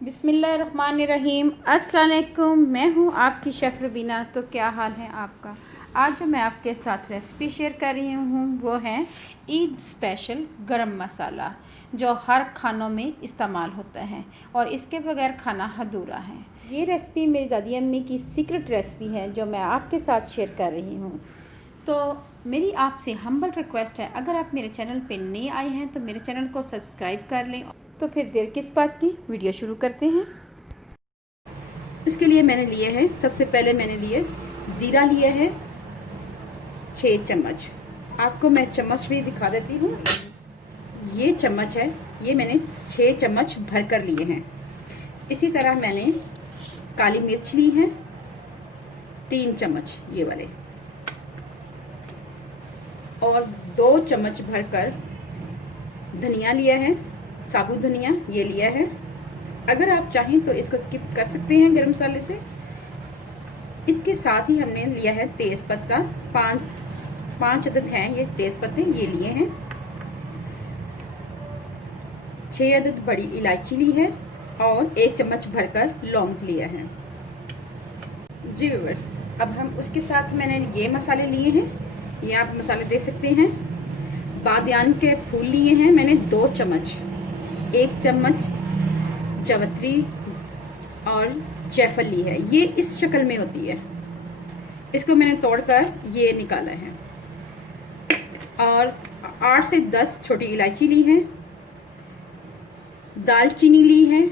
बिस्मिल्लाहिर्रहमानिर्रहीम। अस्सलाम वालेकुम। मैं हूँ आपकी शेफ़ रुबीना। तो क्या हाल है आपका? आज जो मैं आपके साथ रेसिपी शेयर कर रही हूँ वो है ईद स्पेशल गरम मसाला, जो हर खानों में इस्तेमाल होता है और इसके बगैर खाना अधूरा है। ये रेसिपी मेरी दादी अम्मी की सीक्रेट रेसिपी है जो मैं आपके साथ शेयर कर रही हूँ। तो मेरी आपसे हम्बल रिक्वेस्ट है, अगर आप मेरे चैनल पे नए आए हैं तो मेरे चैनल को सब्सक्राइब कर लें। तो फिर देर किस बात की, वीडियो शुरू करते हैं। इसके लिए मैंने लिए हैं, सबसे पहले मैंने लिए ज़ीरा लिए है 6 चम्मच। आपको मैं चम्मच भी दिखा देती हूँ। ये चम्मच है, ये मैंने 6 चम्मच भर कर लिए हैं। इसी तरह मैंने काली मिर्च ली है 3 चम्मच ये वाले, और 2 चम्मच भरकर धनिया लिया है, साबुत धनिया ये लिया है। अगर आप चाहें तो इसको स्किप कर सकते हैं गरम मसाले से। इसके साथ ही हमने लिया है तेज़ पत्ता, 5 अदद हैं ये तेज़ पत्ते, ये लिए हैं। 6 अदद बड़ी इलायची ली है और 1 चम्मच भरकर लौंग लिया है। जी व्यूअर्स, अब हम उसके साथ मैंने ये मसाले लिए हैं, ये आप मसाले दे सकते हैं। बादियान के फूल लिए हैं मैंने 2 चम्मच, 1 चम्मच जावित्री और जायफल ली है। ये इस शक्ल में होती है, इसको मैंने तोड़कर ये निकाला है। और 8 से 10 छोटी इलायची ली है। दालचीनी ली है,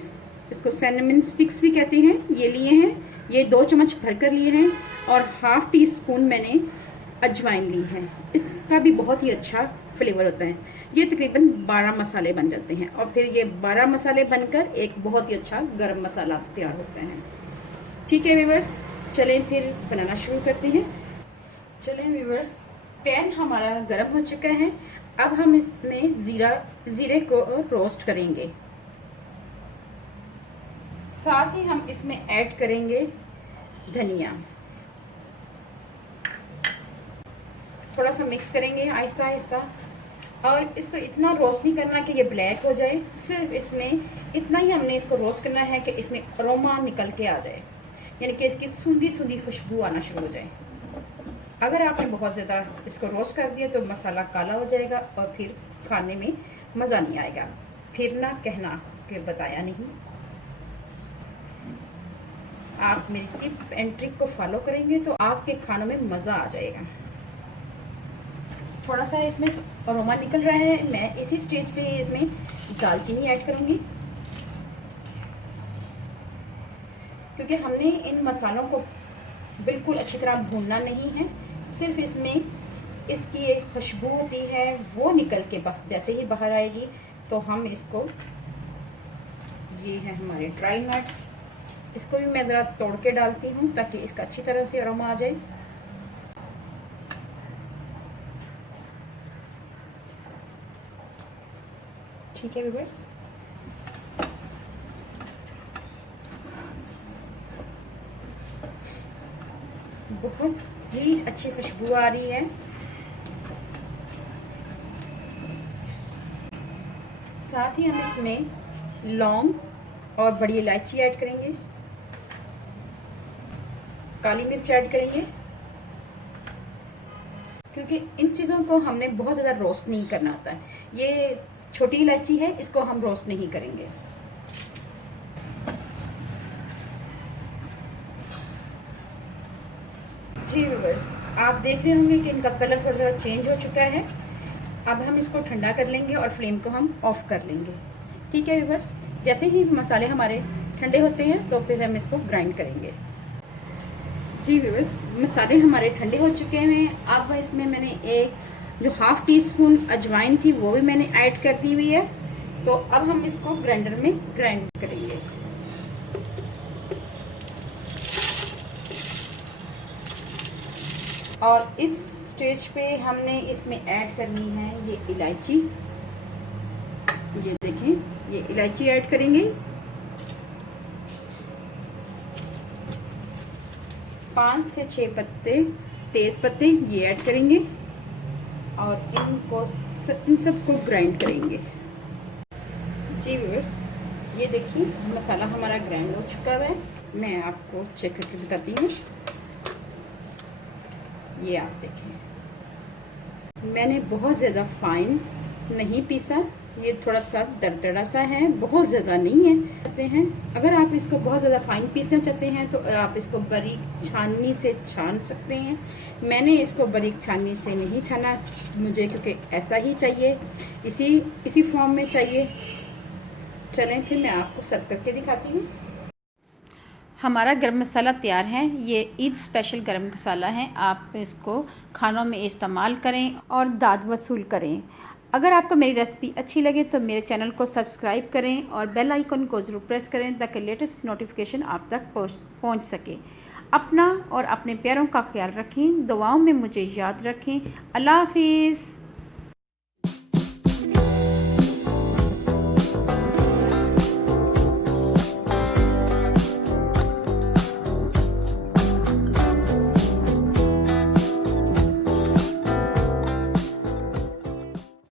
इसको सिनेमन स्टिक्स भी कहते हैं, ये लिए हैं। ये 2 चम्मच भरकर लिए हैं। और ½ टी स्पून मैंने अजवाइन ली है, इसका भी बहुत ही अच्छा फ्लेवर होता है। ये तकरीबन 12 मसाले बन जाते हैं और फिर ये 12 मसाले बनकर एक बहुत ही अच्छा गरम मसाला तैयार होता है। ठीक है व्यूअर्स, चलें फिर बनाना शुरू करते हैं। चलें व्यूअर्स, पैन हमारा गरम हो चुका है। अब हम इसमें ज़ीरे को रोस्ट करेंगे। साथ ही हम इसमें ऐड करेंगे धनिया। थोड़ा सा मिक्स करेंगे आहिस्ता आहिस्ता, और इसको इतना रोस्ट नहीं करना कि ये ब्लैक हो जाए। सिर्फ इसमें इतना ही हमने इसको रोस्ट करना है कि इसमें अरोमा निकल के आ जाए, यानी कि इसकी सूंधी सूंधी खुशबू आना शुरू हो जाए। अगर आपने बहुत ज़्यादा इसको रोस्ट कर दिया तो मसाला काला हो जाएगा और फिर खाने में मज़ा नहीं आएगा। फिर ना कहना कि बताया नहीं। आप मेरी टिप एंड ट्रिक को फॉलो करेंगे तो आपके खानों में मज़ा आ जाएगा। थोड़ा सा इसमें अरोमा निकल रहा है, मैं इसी स्टेज पे इसमें दालचीनी ऐड करूँगी, क्योंकि हमने इन मसालों को बिल्कुल अच्छी तरह भूनना नहीं है। सिर्फ इसमें इसकी एक खुशबू होती है, वो निकल के बस जैसे ही बाहर आएगी तो हम इसको, ये है हमारे ड्राई नट्स, इसको भी मैं ज़रा तोड़ के डालती हूँ ताकि इसका अच्छी तरह से अरोमा आ जाए। ठीक है व्यूअर्स, बहुत ही अच्छी खुशबू आ रही है। साथ ही हम इसमें लौंग और बड़ी इलायची ऐड करेंगे, काली मिर्च ऐड करेंगे, क्योंकि इन चीज़ों को हमने बहुत ज़्यादा रोस्ट नहीं करना होता है। ये छोटी इलायची है, इसको हम रोस्ट नहीं करेंगे। जी व्यूअर्स, आप देख रहे होंगे कि इनका कलर थोड़ा थोड़ा चेंज हो चुका है। अब हम इसको ठंडा कर लेंगे और फ्लेम को हम ऑफ कर लेंगे। ठीक है व्यूअर्स, जैसे ही मसाले हमारे ठंडे होते हैं तो फिर हम इसको ग्राइंड करेंगे। जी व्यूअर्स, मसाले हमारे ठंडे हो चुके हैं। अब इसमें मैंने एक जो ½ टी स्पून अजवाइन थी वो भी मैंने ऐड कर दी हुई है। तो अब हम इसको ग्राइंडर में ग्राइंड करेंगे। और इस स्टेज पे हमने इसमें ऐड करनी है ये इलायची। ये देखें, ये इलायची ऐड करेंगे। 5 से 6 पत्ते तेज पत्ते ये ऐड करेंगे और इन सबको ग्राइंड करेंगे। जी व्यूअर्स, ये देखिए मसाला हमारा ग्राइंड हो चुका है। मैं आपको चेक करके बताती हूँ। ये आप देखें, मैंने बहुत ज़्यादा फाइन नहीं पीसा, ये थोड़ा सा दरदरा सा है, बहुत ज़्यादा नहीं है कहते हैं। अगर आप इसको बहुत ज़्यादा फाइन पीसना चाहते हैं तो आप इसको बारीक छाननी से छान सकते हैं। मैंने इसको बारीक छाननी से नहीं छाना मुझे, क्योंकि ऐसा ही चाहिए, इसी फॉर्म में चाहिए। चलें फिर मैं आपको सर्व करके दिखाती हूँ। हमारा गरम मसाला तैयार है। ये ईद स्पेशल गरम मसाला है। आप इसको खानों में इस्तेमाल करें और दाद वसूल करें। अगर आपको मेरी रेसिपी अच्छी लगे तो मेरे चैनल को सब्सक्राइब करें और बेल आइकन को ज़रूर प्रेस करें ताकि लेटेस्ट नोटिफिकेशन आप तक पहुंच सके। अपना और अपने प्यारों का ख्याल रखें, दुआओं में मुझे याद रखें। अल्लाह हाफिज़।